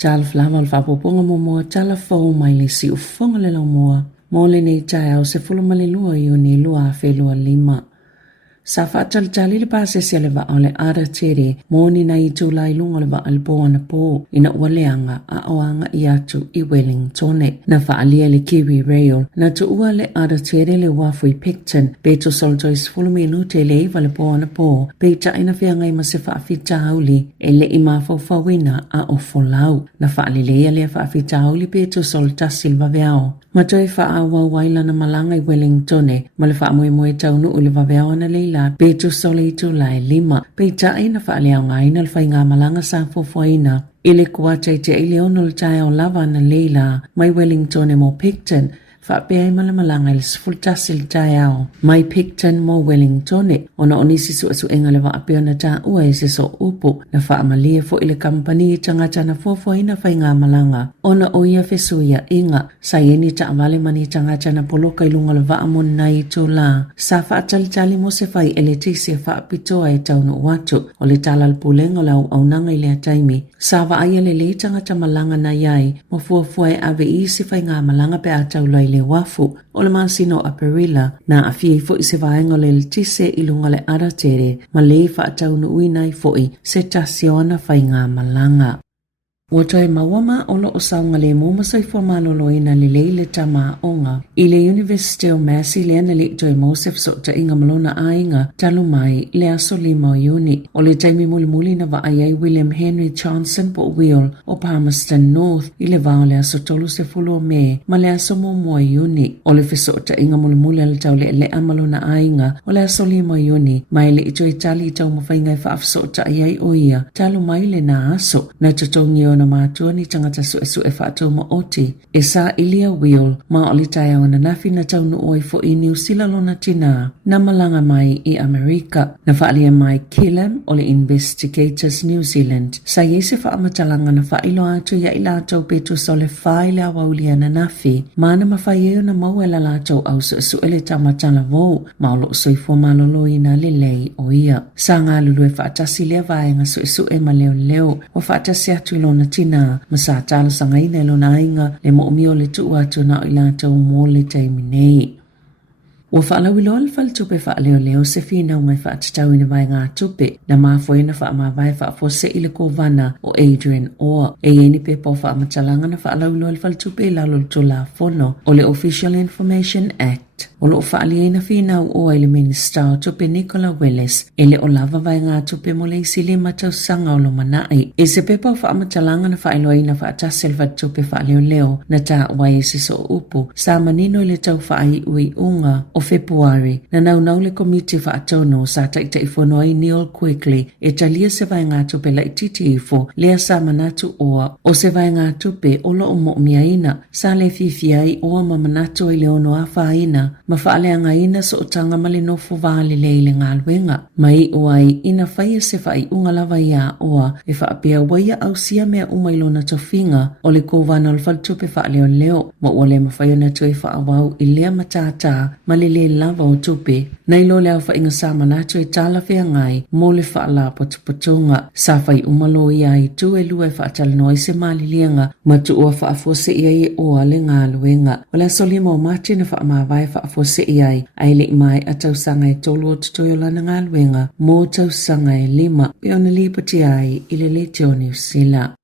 Tala flava fa poponga mo tala fo mai le si ufonga le mo le nei tai au se fulu male lua iuni lua fe lua lima. Sa whaataltali le pāse sia le wa ole ara tere mōni na I tūlai lunga le wa alpo ana pō ina waleanga a oanga I atu I Wellingtone na whaalia le Kiwi Rail na tu ua le ara tere le wafui Picton pe to soltois fulumi lute le iwa le pō ana pō pe ta ina whia ngai ma se whaafita hauli e le ima fawawina a o folau na whaalilea le whaafita hauli pe to solta silva veao. Ma toi whaawa waila na malanga I Wellingtone ma le whaamoe taunu u le waveao ana leila pe tu sole tu lai lima pe ta ina fa le nga ina fa nga malanga sa fofoina ile kuacha te ile ono le tai o lava na leila mai Wellington mo Picton fa pe mai malanga le fulta sil tai ao mai Picton mo Wellington ona onisi su enga le va pe na ta ua ese so upo na fa amalia fo ile company tanga tana fofoina fa nga malanga ona oia fesuia inga sayeni ta vale mani tanga tana poloka ilunga le va amon nai to la sa fa tali mo se fai eletisi fa pitoa e taunu watu o le tala le pulenga lau au nanga ile taimi sa va aia le tanga ta malanga na yai mo fuafua e ave isi fai nga malanga pe atau lai le wafu o le masino a perila na a fie fo se vaenga le tise ilunga le ara tere ma le fa taunu uinai foi se tasiona fai nga malanga. Watoi mawama olo o saunga le moma saifua malolo ina le leile tama onga. I le University of Massey le ana le toi Mosef so ta inga malona ainga talu mai le aso lima o uni. O le taimi muli na va ayai William Henry Johnson po Wheel o Palmerston North i le vao le aso tolu se fulu o me ma le aso momo o uni. O le fiso ta inga muli al tau le amalona ainga o le aso lima o uni mai le itoi tali tau mawhainga I faafso ta ayai o ia talu mai le na aso na tutongi o na mātua ni tangata su e whātua ma oti. E sā ilia Wheel, ma oli tai au na nafi na taunu oi fo I New Zealand lona tina, na malanga mai I Amerika. Na whaalia mai Killam o le Investigators New Zealand. Sa yese whaamatalanga na whailo atu ya I lātou petu sole whai le awaulia na nafi. Mana mawhai eo na mauela lātou au su ele tamatala vau, ma olo soifua malolo I na lelei o ia. Sa ngā lulu e whaatasi lea vaenga su e ma leo, o whaatasi atu lona tina masa tala sanga ina lona ainga le mo mio le tu atu na ila tau mo le taimi nei. Wa whaalawilo al whaltupe whaaleo se whina o mai whaatatau ina vai ngā tupe na mafoena whaamawai whaafose I le kovana o Adrian Orr. E yeni pe po whaamatalanga na whaalawilo al whaltupe la lolo la fono o le Official Information Act. O lo whaalia na whinau o ele Minister o tupe Nicola Willis ele o lava vai ngā tupe mo le isili matau sanga o lo manai. E se pepa o whaamatalanga na whaeloa ina whaatasel tupe whaaleo na ta wai se so upu sa manino le tau whaai ui unga o Februari na nau le komiti whaatono sa taita ifono ai Neil Quigley e talia se vai ngā tupe la ititi ifo lea sa manatu oa o se vai ngā tupe o lo o mo miaina sa le fifiai oa ma manatu i leono a whaina ma whaaleanga ina so o tanga male nofo vāle leile ngā luenga. Mai oai ina whaia se whai unga lava ia oa e whaapea waia au sia mea umailona tofinga o le kovana o le whaltupe whaaleo leo ma ua le mawhaia na tue whaawau I lea matata ma le lava o tupe. Nei lo leo whainga sa manatu e tala whea ngai mo le whaala potupotonga. Sa whai umalo ia I tu e lua e whaatala noi se mali lianga ma tu ua whaafose ia I oa le ngā luenga. O le solima o mati na whaamawai whaafose iai ai le mai a tausanga e tolu o tutoiola na ngā luenga mō tausanga e 5 pe ona lipati ai I le te o New Zealand.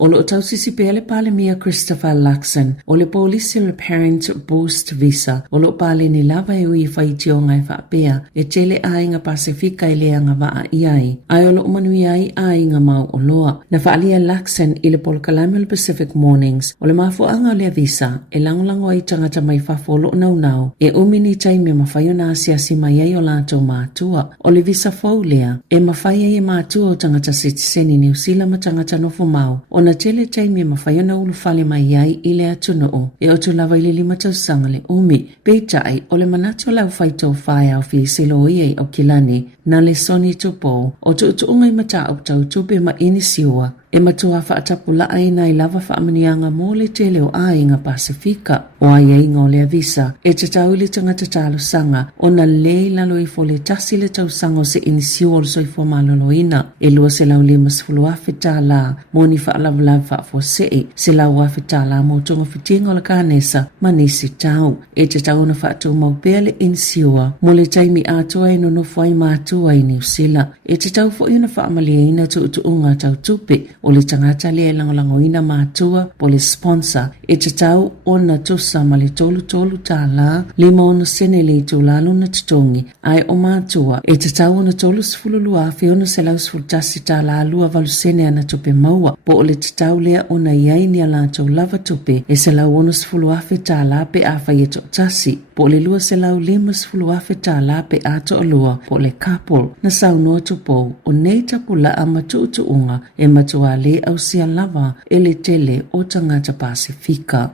O lo tausisi pe le pale mia Christopher Luxon o le polisi le parent boost visa o lo pale ni lava e ui whaitionga e whaapea e tele ainga Pasifika I leanga waa iai. Ai o lo umanui ai ainga mau o loa. Na whaalia Luxon I le Polkalame Pacific Mornings o le mafuanga o le visa e langolango ai tangata mai whafo lo nau e umini taimi mawhaiona asiasi mai ai o lato mātua. O le visa faulia e mawhaia I mātua o tangata sitiseni New Zealand ma tangata nofo mau o na tele taimi mawhaiona ulu fale mai ai I le atunoo e o tu lava I le 5 tausanga le umi. Peitai o le manatu lau whaito whaia o fi silo iei o kilani na le soni tupo o tu ungai mata au tau tupe ma inisiua e matua whaatapula aina I lava whaamanianga mō le te leo ainga Pasifika. O ai ainga o le avisa, e te tau le tangata talo sanga, o na le lalo I fo le tasi le tau sanga o se inisiu o le soifo maloloina. E lua se lau lima sifulu afe tala, mō ni whaalavalav whaafo se lau afe tala mō tunga fitinga o le kānesa, manisi tau. E te tau na whaatu maupea le inisiua, mō le taimi atua e no fai mātua I New Zealand. E te tau fo ina whaamalia tu unga tau tupe, o le tangata le langolangoina mātua, po le sponsor. E te tau ona tusa ma le tolu tala, lima ona sene le tu lalo na tutongi, ai o mātua. E te tau ona tolu sifululu afe ona se lau sifultasi tala alua valu sene ana tupe maua, po o le te tau lea ona iai ni ala tau lava tupe, e se lau ona sifulu afe tala pe afa ye tasi. Po le lua se lau lima sifulu afe tala pe ato alua, po le couple, na sau noa tupo, o nei tapula a matu unga, e matua le au sia lava, e le tele o tangata Pasifika.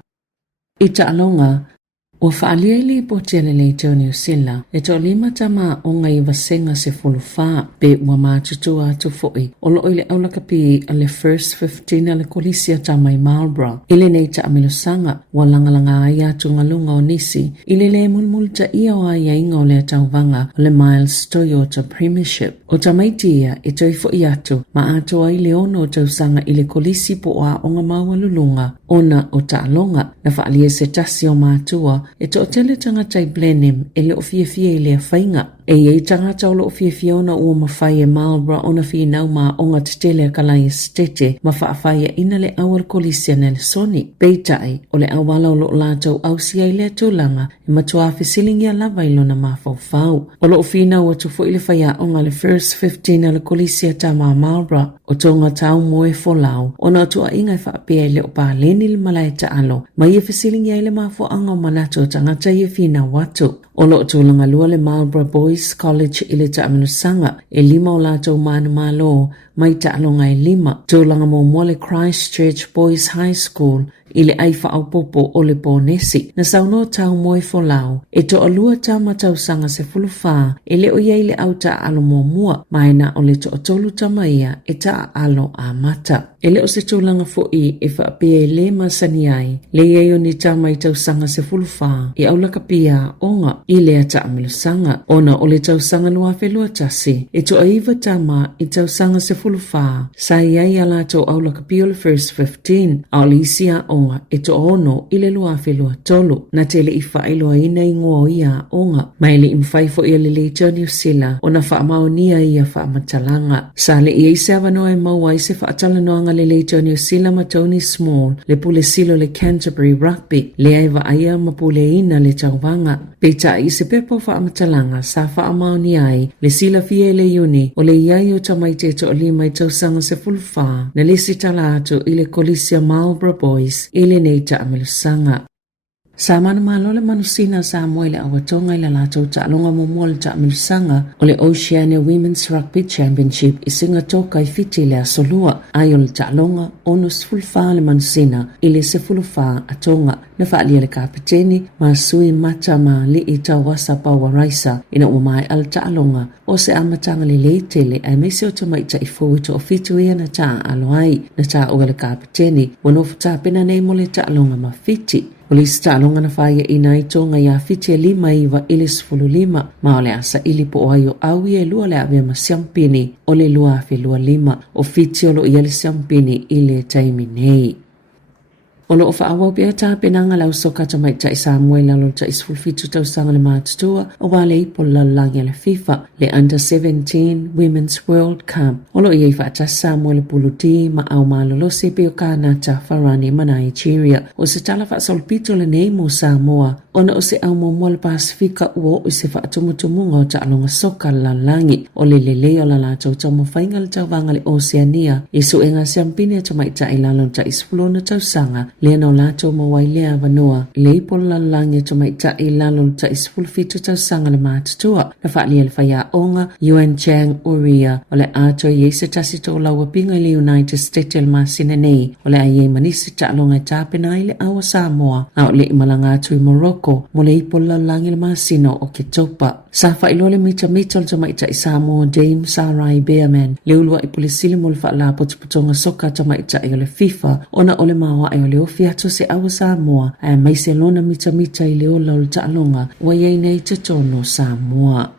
Ita alonga, o whaalia ili po tele le teo New Zealand, e to lima tama o ngai vasenga se fulufa, pe ua mātutua atu foi, o lo ile aulakapi a le first 15 a le kolisia tama I Marlborough, ile nei ta amilosanga, wa langalanga aia tungalunga o nisi, ile le mulmulta ia o aia inga o le tauvanga, o le Miles Toyota Premiership. O tamaitia, e toi foi atu, ma atoa ile ono o tausanga ile kolisi po a onga maua lulunga, ona o taalonga, na whaalia se tasi o mātua, e to tele tangata I blenim, e le o fie I le whainga. E iei tangata o lo fie ona ua mawhai e Marlborough ona fie nau ma onga te tele a kalai e stete, ma whaafai ina le awal kolisia na le soni. Peitai, o le awala o lo lātou au sia I le tūlanga, e matua fisilingi a lava I lona mawhau. O lo fie nau atu fo ile whaia onga le first 15 a le kolisia tama Marlborough, o tonga tau moe folau, ona atua inga I whaapea I le o pāleni le malai ta alo, ma ia fisilingi a ile mawho anga o manato tangata ia fina watu. O lo tūlanga lua le Marlborough Boys College ile ta aminusanga, e lima o lātou manu malo, mai ta alonga e lima. Tūlanga mo mole Christchurch Boys High School, ile aifa au popo o le pōnesi. Na sauno tau moe folau, e to alua tau matau sanga se fulufa, e le o ia ile au ta alo mo mua, maina o le to otolu tamaia, e ta alo a mata. E le o se tūlanga foi e whaapea le masani ai, le ieo ni tamai tau sanga se fulufa, e aulaka pia onga, I le ata amilusanga, ona o le tau sanga lua whelua tasi, e to aiva tama I tau sanga se fulufa, sa iai ala to aulaka pia le first 15, a le isia onga, e to ono I le lua whelua tolu, na tele I whaeloa ina I ngoa ia onga, mai le imfaifo I le leitao New Zealand, ona whaamaonia ia whaamatalanga, sa le iei se avanoa e maua I se whaatalanoa le leitao New Zealand ma Tony Small, le pule silo le Canterbury Rugby, le aiva aia ma pule ina le tauvanga. Peita I se pepo whaamatalanga sa whaamaoni ai, le sila fie le uni, o le iai o tamaite to o lima I tausanga se fulfa, na le sitala atu I le kolisia Marlborough Boys, I le neita amilusanga. Sa manumalo le manusina sa moile awatonga I la lato ta alonga mumol ta amilusanga o le Oceania Women's Rugby Championship I singa toka I fiti le asolua ayol ta alonga onus fulfa le manusina I le se fulfa atonga na whaalia le kapiteni ma sui mata ma li I tawasa pa waraisa ina umai al ta alonga o se amatanga le leitele ai mese o tamaita I fuwito o fitu ia na ta aloai na ta oga le kapiteni wanofu ta pena nei mo le ta alonga ma fiti. O le stalonga na whaia ina I tonga ia fiti lima iwa ilis fulu lima, ma o le asa ili po o aio awi e lua le ave ma siampini o le lua afe lua lima, o fiti o lo ia le siampini I le taimi nei. O lo ofa awa pia ta penanga lau soka tamaita I Samoa lalo ta isfulfitu tau sanga le mātutua o wale ipo lalangi le FIFA le Under 17 Women's World Cup. O lo iei whaata Samoa le puluti ma au malolose peo kānata wharani ma Nigeria. O se tala whaasolpito le nei mo Samoa. Ona o se au mo mua le Pasifika ua o se whaatumutumunga o ta alonga soka lalangi. O le lele o la lātou tau mawhainga le tau vanga le Oceania. Isu enga siampine tamaita I lalo ta isfulona tau sanga. Lena o lato mawai lea vanua, leipo lalangi tomaita I lalo ta isfulfitu tau sanga le mātutua, na whaalia le whaia onga, Yuan Chang Uria, o le ato iese tasito laua pinga I le United States el masina nei, o le aie manisi ta alonga I tāpena I le awa Samoa, a o le imalanga atu I Morocco, loko mo le ipola langi le masino o ke topa. Sa whailo le mita mitol to mai tai Sāmoa James Sarai Bearman le ulua ipole sili mo le whaala potuputonga soka to mai tai o le FIFA ona o le mawa ai o le ofi ato se awa Samoa a mai se lona mita i le ola o le taalonga wa yei nei te tono Samoa.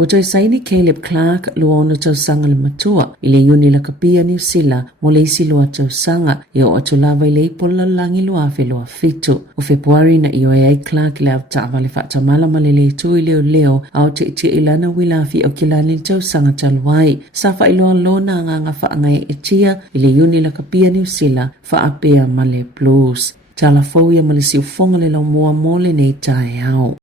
O toi saini Caleb Clark lua ona tau sanga le matua i le iuni la kapia New Zealand mo le isi lua tau sanga i o atu lava i le ipola langi lua afe lua fitu. O Februari na i o ai Clark le au tawa le whaatamala ma le tui leo au te iti ilana wilafi o kilani tau sanga taluai. Safa iloa lona nganga whaangai e tia i le iuni la kapia New Zealand whaapea ma le Blues. Tala fau ia ma le siufonga le lau mua mo le nei tae au.